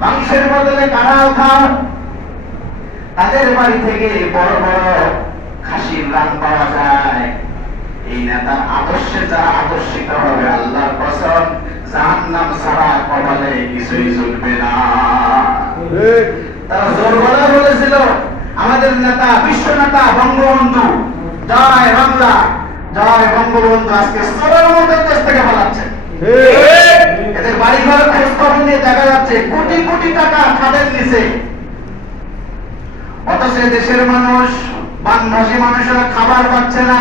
মাংসের বদলে কাঁড়াও খাও তাদের বাড়ি থেকে বড় বড় খাসির রান পাওয়া যায়। এই নেতার আদর্শে যারা আদর্শিত হবে, আল্লাহর জাহান্নাম ছাড়া কপালে কিছুই চলবে না। তারা জোর গলায় বলেছিল, আমাদের নেতা, বিশ্ব নেতা, বঙ্গবন্ধু, জয় বাংলা, জয় বঙ্গবন্ধু আজকে সবার মধ্যে দেশ থেকে পালাচ্ছে। এদের বাড়ি ঘর খোঁজ খবর নিয়ে দেখা যাচ্ছে কোটি কোটি টাকা খাদের নিচে অথচ দেশের মানুষ, বানভাসী মানুষেরা খাবার পাচ্ছে না।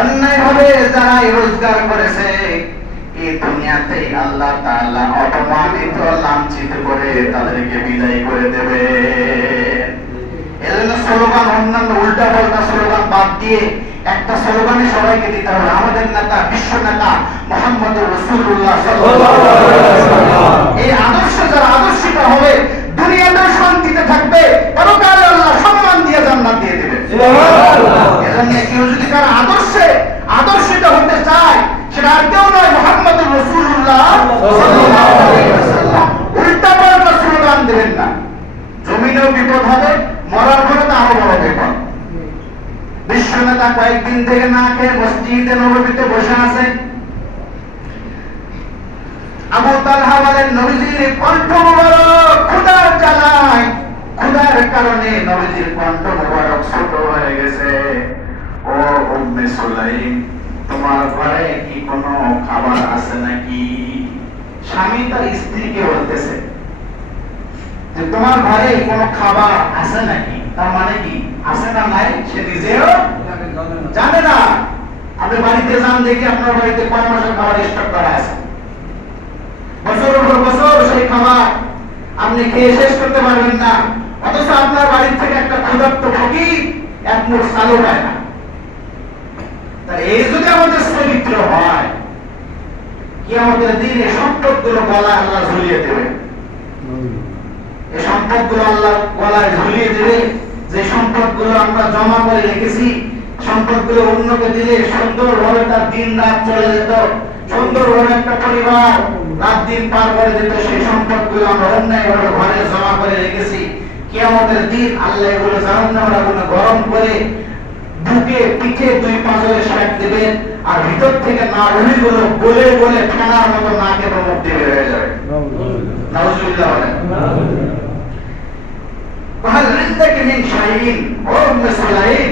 অন্যায় ভাবে যারা রোজগার করেছে এই দুনিয়াতে আল্লাহ তাআলা অপমানিত, লাঞ্ছিত করে তাদেরকে বিদায় করে দেবে। এজন্য স্লোগান অন্যান্য বাদ দিয়ে একটা স্লোগানে সবাইকে দিতে হবে। আমাদের নেতা বিশ্ব নেতা মোহাম্মদ রসুল্লাহ এই আদর্শ যারা আদর্শিত হবে শান্তিতে থাকবে পরকালে আল্লাহ সম্মান দিয়ে জান্নাত দিয়ে দেবে। এজন্য কেউ যদি কারও আদর্শে আদর্শিত হতে চায় সেটা আর কেউ নয় মোহাম্মদ রসুল্লাহ উল্টা পাল্টা স্লোগান দেবেন না। জমিনেও বিপদ হবে মরার পরে তো আরও নেতা কয়েকদিন থেকে না খেয়ে মসজিদে নবীতে বসে আছে। কোনো খাবার আছে নাকি? স্বামী তার স্ত্রীকে বলতেছে যে, তোমার ঘরে কোনো খাবার আছে নাকি? তার মানে কি, আছে না নাই? সে নিজেও জানে না। আপনি বাড়িতে যান দেখি আপনার বাড়িতে কয় মাসের খাবার স্টক করা আছে। বছরের পর বছর সেই খাবার। আপনি খেয়ে শেষ করতে পারবেন না। অথচ আপনার বাড়ির থেকে একটা ক্ষুধার্ত ফকির এক মুঠ চালু পায় না। তাহলে এই যদি আমাদের চরিত্র হয় কি আমাদের দিন এই সম্পদগুলো গলায় আল্লাহ ঝুলিয়ে দেবে। এই সম্পদগুলো আল্লাহ গলায় ঝুলিয়ে দেবে। যে সম্পদগুলো আমরা জমা করে রেখেছি সম্পদগুলো অন্যকে দিলে সুন্দরভাবে তার দিন রাত চলে যেত সুন্দরভাবে একটা পরিবার রাত দিন পার করে দিত সেই সম্পদগুলো আমরা অন্যায়ভাবে ঘরে জমা করে রেখেছি কি আমাদের দিন আল্লাহ এগুলো জানান না আমরা কোনো গরম করে বুকে পিঠে দুই পাঁচরে শেক দেবেন আর ভিতর থেকে নাড়ুগুলো গলে গলে ফেনার মতো নাকে প্রমুখ দিয়ে বের হয়ে যাবে নাউজুবিল্লাহ বলেন وهل عندك من شيء ও উম্মে সুলাইম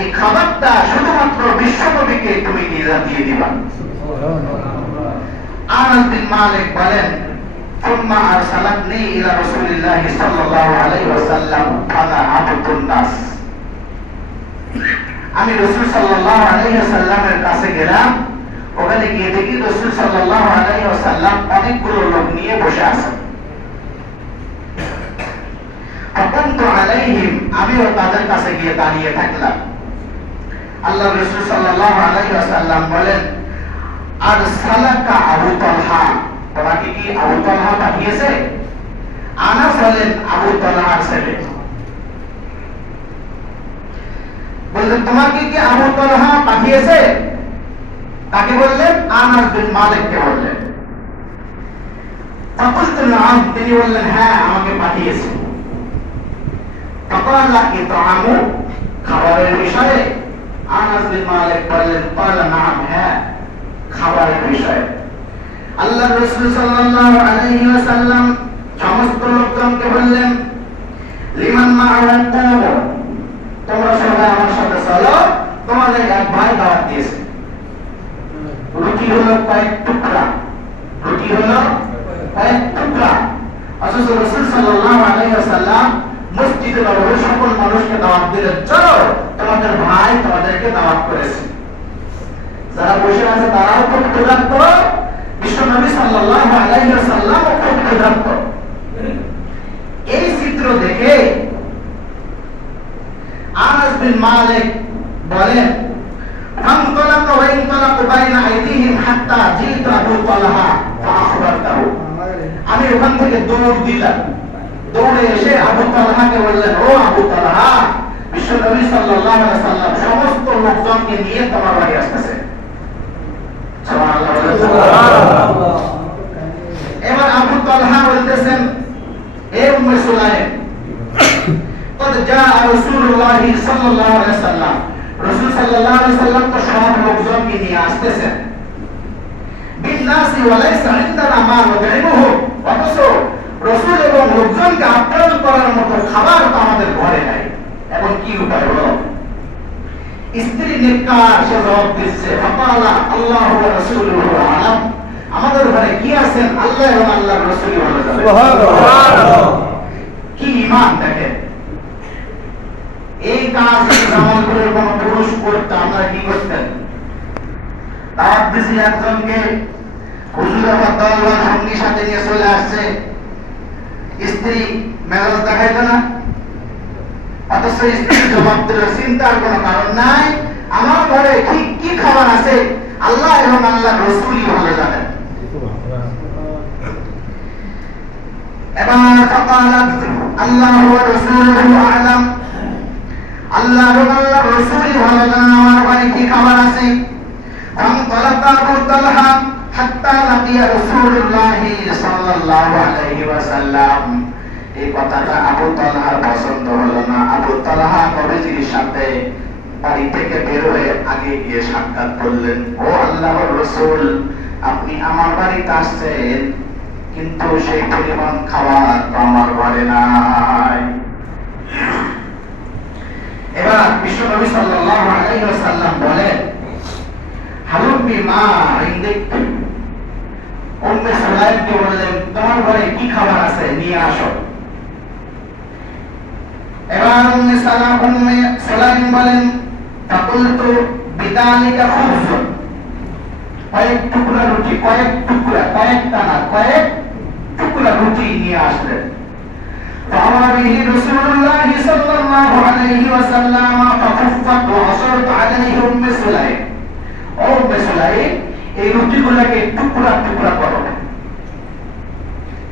এই খাবারটা শুধুমাত্র বিশ্বনবীকে তুমি নিজা দিয়ে দিবা আনাস বিন মালিক বলেন ثم أرسلتني إلى رسول الله صلى الله عليه وسلم فدعوت الناس আমি রসুল সাল্লাল্লাহু আলাইহি ওয়াসাল্লামের কাছে গেলাম ওখানে গিয়ে দেখি রসুল সাল্লাল্লাহু আলাইহি ওয়াসাল্লাম অনেকগুলো লোক নিয়ে বসে আছেন ফাকুনতু আলাইহিম আমিও তাদের কাছে গিয়ে দাঁড়িয়ে থাকলাম আল্লাহ রাসূল সাল্লাল্লাহু আলাইহি ওয়াসাল্লাম বলেন, আর সালাকা আবু তোমাকে কি আবু তালহা পাঠিয়েছে? আনাস বলেন আবু ছেলে বললেন, তোমাকে কি আবু তালহা পাঠিয়েছে? তাকে বললেন, আনাস বিন মালিককে বললেন। ফাকুলতু, নাম। তিনি বললেন হ্যাঁ আমাকে পাঠিয়েছে। তখন কি তো আমু খাবারের বিষয়ে আনাস বিন মালিক বললেন ক্বালা নাম হ্যাঁ খাবারের বিষয়। আল্লাহ রাসূল সাল্লাল্লাহু আলাইহি ওয়াসাল্লাম সমস্ত লোকজনকে বললেন, লিমান মাআহু কুমু তোমরা সবাই আমার সাথে চলো, তোমাদের এক ভাই দাওয়াত দিয়েছে। রুটি হলো কয়েক টুকরা, রুটি হলো কয়েক টুকরা। অথচ রাসূল সাল্লাল্লাহু আলাইহি ওয়াসাল্লাম মসজিদে নববীর সকল মানুষকে দাওয়াত দিলেন, চলো তোমাদের ভাই তোমাদেরকে দাওয়াত করেছে যারা বসে আছে তারাও খুব ক্ষুধার্ত বিশ্ব নবী সাল্লাল্লাহু আলাইহি ওয়াসাল্লাম খুব ক্ষুধার্ত এই চিত্র দেখে আনাস বিন মালিক বলেন فانطلق وانطلق بين ايديهم حتى جئت ابو طلحه فاخبرته আমি ওখান থেকে দৌড় দিলাম দৌড়ে এসে আবু তালহাকে বললেন ও আবু তালহা বিশ্ব নবী সাল্লাল্লাহু আলাইহি সাল্লাম সমস্ত লোকজনকে নিয়ে তোমার বাড়ি আসতেছে সুবহানাল্লাহ বলেন। এবার আবু তালহা বলতেছেন এ উম্মে সুলাইম قد جاء رسول الله صلى الله عليه وسلم রসুল সাল্লাল্লাহু আলাইহি সাল্লাম তো সব লোকজনকে নিয়ে আসতেছেন বিন্নাসি ওয়ালাইসা ইনদানা মা ওয়াদাইমুহু অথচ রসুল এবং লোকজনকে আপ্যায়ন করার মতো খাবার তো আমাদের ঘরে নাই এখন কি উপায় হলো স্ত্রী নিকার সে জবাব দিচ্ছে ফাকালা আল্লাহু ওয়া রাসূলুহু আলাম। আমাদের ঘরে কি আছেন? আল্লাহ এবং আল্লাহর রাসূলই ভালো জানেন কি ইমান দেখেন? এই কাজ জামালপুরের কোন পুরুষ করতে আমরা কি করতেন? দাওয়াত দিছি একজনকে হুজুর আমার দল সঙ্গী সাথে নিয়ে চলে আসছে। স্ত্রী মেজাজ দেখাইতো না অথচ স্ত্রী জবাব দিল চিন্তার কোনো কারণ নাই। আমার ঘরে ঠিক কি খাবার আছে? আল্লাহ এবং আল্লাহ রসুলই ভালো জানেন। এবার ফকালাত, আল্লাহ ওয়া রাসূলুহু আলাম। আল্লাহ এবং আল্লাহ রসুলই ভালো জানেন আমার ঘরে কি খাবার আছে। আম তালাতা তালহা হাত্তা লাকিয়া রাসূলুল্লাহি সাল্লাল্লাহু আলাইহি ওয়াসাল্লাম। এই কথাটা আবু তালহার পছন্দ হলো না। আবু তালহা নবীজির সাথে বাড়ি থেকে বের হয়ে আগে গিয়ে সাক্ষাৎ করলেন, ও আল্লাহর রাসূল, আপনি আমার বাড়িতে আসছেন, কিন্তু সেই পরিমাণ খাবার তো আমার ঘরে নাই। এবার বিশ্ব নবী সাল্লাল্লাহু আলাইহি ওয়াসাল্লাম বলেন, হালুমি মা ইন্দিক। উম্মে সুলাইমকে বললেন, তোমার ঘরে কি খাবার আছে? নিয়ে আসো। এবার উম্মে সালাম উম্মে সুলাইম বলেন ফাকুলতু বিদালিকা খুবজ কয়েক টুকরা রুটি কয়েক টুকরা কয়েকটা না কয়েক টুকরা রুটি নিয়ে আসলেন فأمر به رسول الله صلى الله عليه وسلم فكفت وعصرت عليه أم سليم ও উম্মে সুলাইম এই রুটিগুলোকে টুকরা টুকরা করো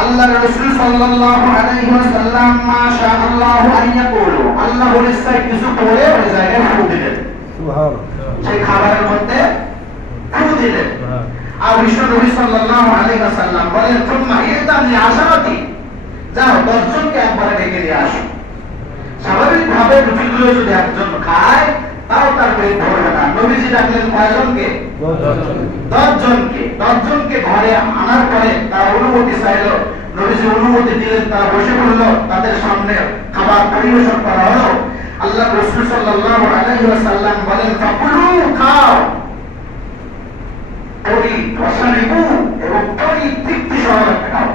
আল্লাহ রাসূল সাল্লাল্লাহু আলাইহি ওয়াসাল্লাম মাশা আল্লাহ আন ইয়াকুলু আল্লাহর ইচ্ছায় কিছু পড়ে ওই জায়গায় ফু দিলেন। সেই খাবারের মধ্যে ফু দিলেন। আর বিশ্ব নবী সাল্লাল্লাহু আলাইহি ওয়াসাল্লাম বলেন তুম্মা ইতানি আশারাতি যাও দশজনকে একবারে ডেকে নিয়ে আসো। স্বাভাবিক ভাবে রুটিগুলো যদি একজন খায় তাও তার পেট ভরবে না নবীজি ডাকলেন কয়জনকে? দশজনকে। দশজনকে ঘরে আনার পরে তার অনুমতি চাইল। নবীজি অনুমতি দিলেন, তারা বসে পড়ল। তাদের সামনে খাবার পরিবেশন করা হলো। আল্লাহ রসুল সাল্লাল্লাহু আলাইহি ওয়াসাল্লাম বলেন, ফাকুলু, খাও। পরি রসানিবু এবং পরি তৃপ্তি সহকারে খাও